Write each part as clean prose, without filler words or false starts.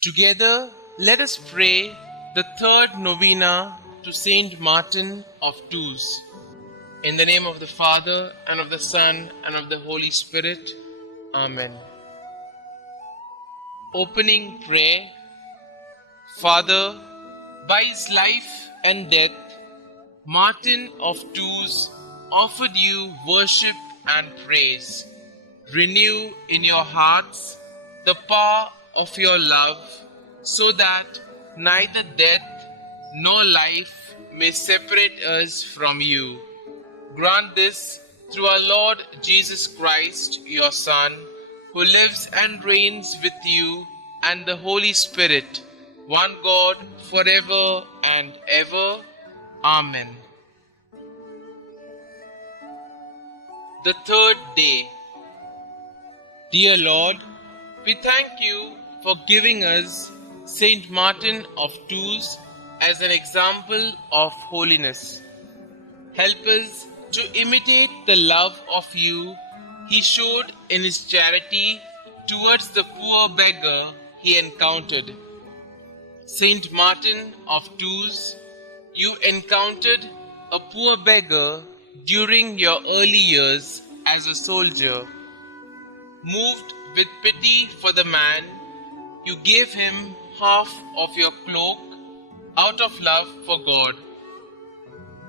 Together, let us pray the third novena to Saint Martin of Tours. In the name of the Father, and of the Son, and of the Holy Spirit. Amen. Opening prayer. Father, by his life and death, Martin of Tours offered you worship and praise. Renew in your hearts the power of your love, so that neither death nor life may separate us from you. Grant this through our Lord Jesus Christ, your Son, who lives and reigns with you and the Holy Spirit, one God, forever and ever. Amen. The third day. Dear Lord, we thank you for giving us Saint Martin of Tours as an example of holiness. Help us to imitate the love of you he showed in his charity towards the poor beggar he encountered. Saint Martin of Tours, you encountered a poor beggar during your early years as a soldier. Moved with pity for the man, you gave him half of your cloak out of love for God.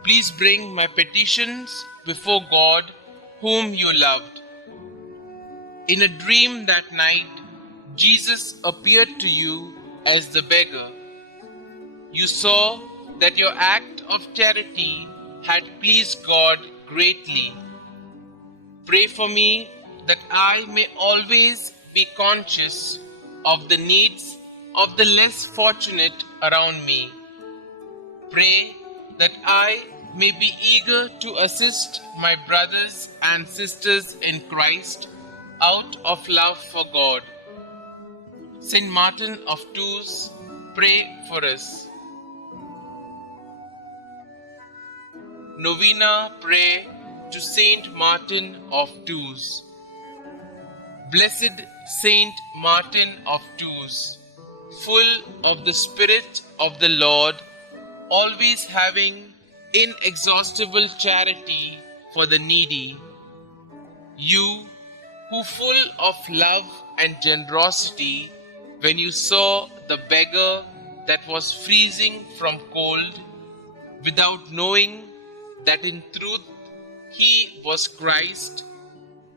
Please bring my petitions before God, whom you loved. In a dream that night, Jesus appeared to you as the beggar. You saw that your act of charity had pleased God greatly. Pray for me that I may always be conscious of the needs of the less fortunate around me. Pray that I may be eager to assist my brothers and sisters in Christ out of love for God. Saint Martin of Tours, pray for us. Novena prayer to Saint Martin of Tours. Blessed Saint Martin of Tours, full of the Spirit of the Lord, always having inexhaustible charity for the needy, you who full of love and generosity, when you saw the beggar that was freezing from cold, without knowing that in truth he was Christ,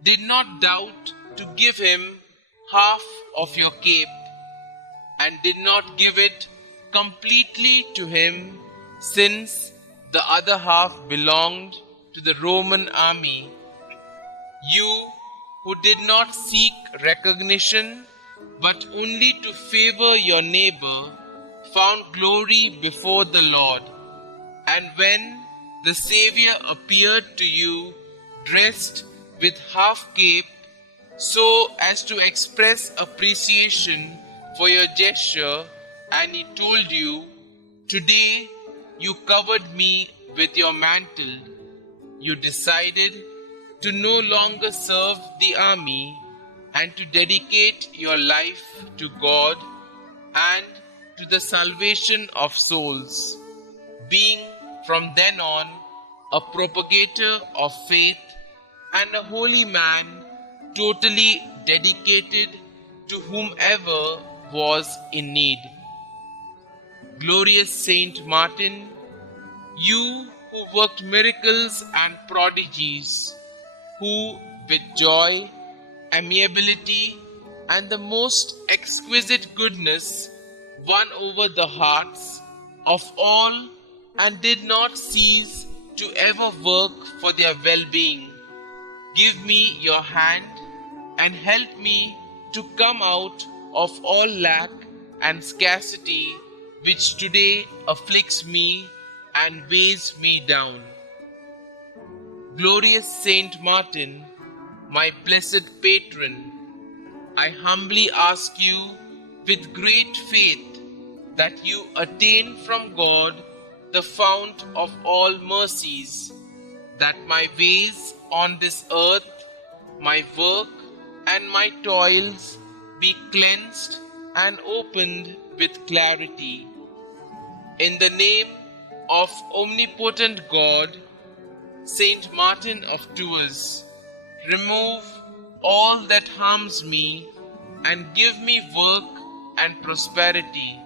did not doubt to give him half of your cape, and did not give it completely to him, since the other half belonged to the Roman army. You who did not seek recognition, but only to favor your neighbor, found glory before the Lord. And when the Xavier appeared to you, dressed with half cape, so as to express appreciation for your gesture, and he told you, "Today you covered me with your mantle," you decided to no longer serve the army and to dedicate your life to God and to the salvation of souls, being from then on a propagator of faith and a holy man, totally dedicated to whomever was in need. Glorious Saint Martin, you who worked miracles and prodigies, who with joy, amiability, and the most exquisite goodness won over the hearts of all and did not cease to ever work for their well-being, give me your hand and help me to come out of all lack and scarcity which today afflicts me and weighs me down. Glorious Saint Martin, my blessed patron, I humbly ask you with great faith that you attain from God, the fount of all mercies, that my ways on this earth, my work and my toils be cleansed and opened with clarity. In the name of omnipotent God, Saint Martin of Tours, remove all that harms me and give me work and prosperity.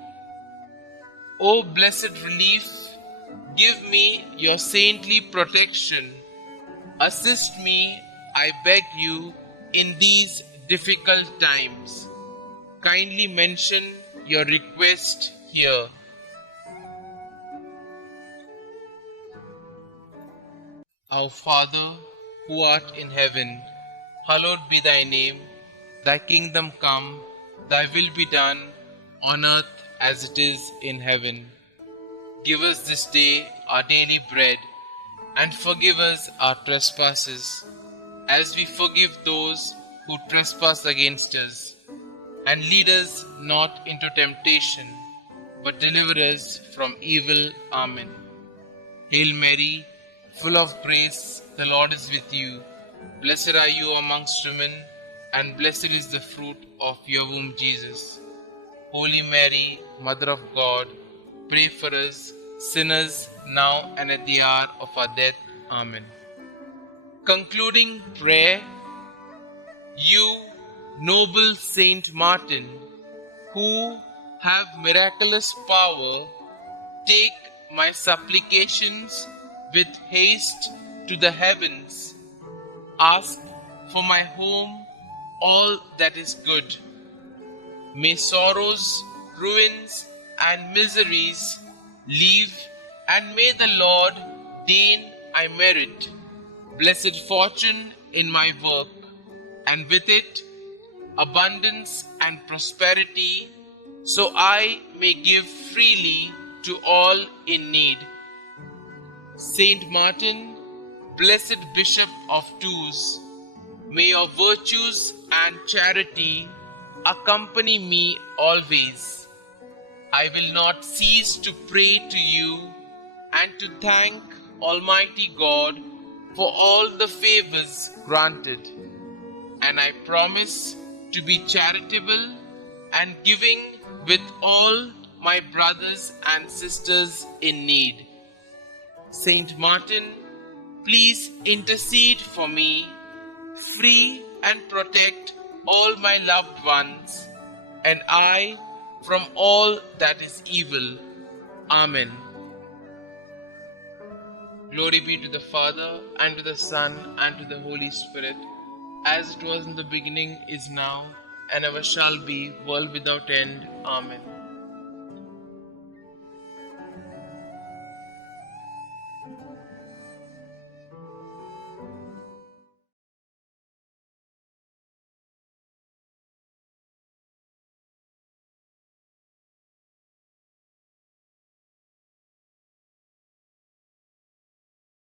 O blessed relief, give me your saintly protection. Assist me, I beg you, in these difficult times. Kindly mention your request here. Our Father, who art in heaven, hallowed be thy name. Thy kingdom come, thy will be done, on earth as it is in heaven. Give us this day our daily bread, and forgive us our trespasses, as we forgive those who trespass against us. And lead us not into temptation, but deliver us from evil. Amen. Hail Mary, full of grace, the Lord is with you. Blessed are you amongst women, and blessed is the fruit of your womb, Jesus. Holy Mary, Mother of God, pray for us sinners now and at the hour of our death. Amen. Concluding prayer. You, noble Saint Martin, who have miraculous power, take my supplications with haste to the heavens. Ask for my home all that is good. May sorrows, ruins, and miseries leave, and may the Lord deign I merit blessed fortune in my work, and with it abundance and prosperity, so I may give freely to all in need. Saint Martin, blessed Bishop of Tours, may your virtues and charity accompany me always. I will not cease to pray to you and to thank Almighty God for all the favors granted. And I promise to be charitable and giving with all my brothers and sisters in need. Saint Martin, please intercede for me, free and protect all my loved ones, and I from all that is evil. Amen. Glory be to the Father, and to the Son, and to the Holy Spirit, as it was in the beginning, is now, and ever shall be, world without end. Amen.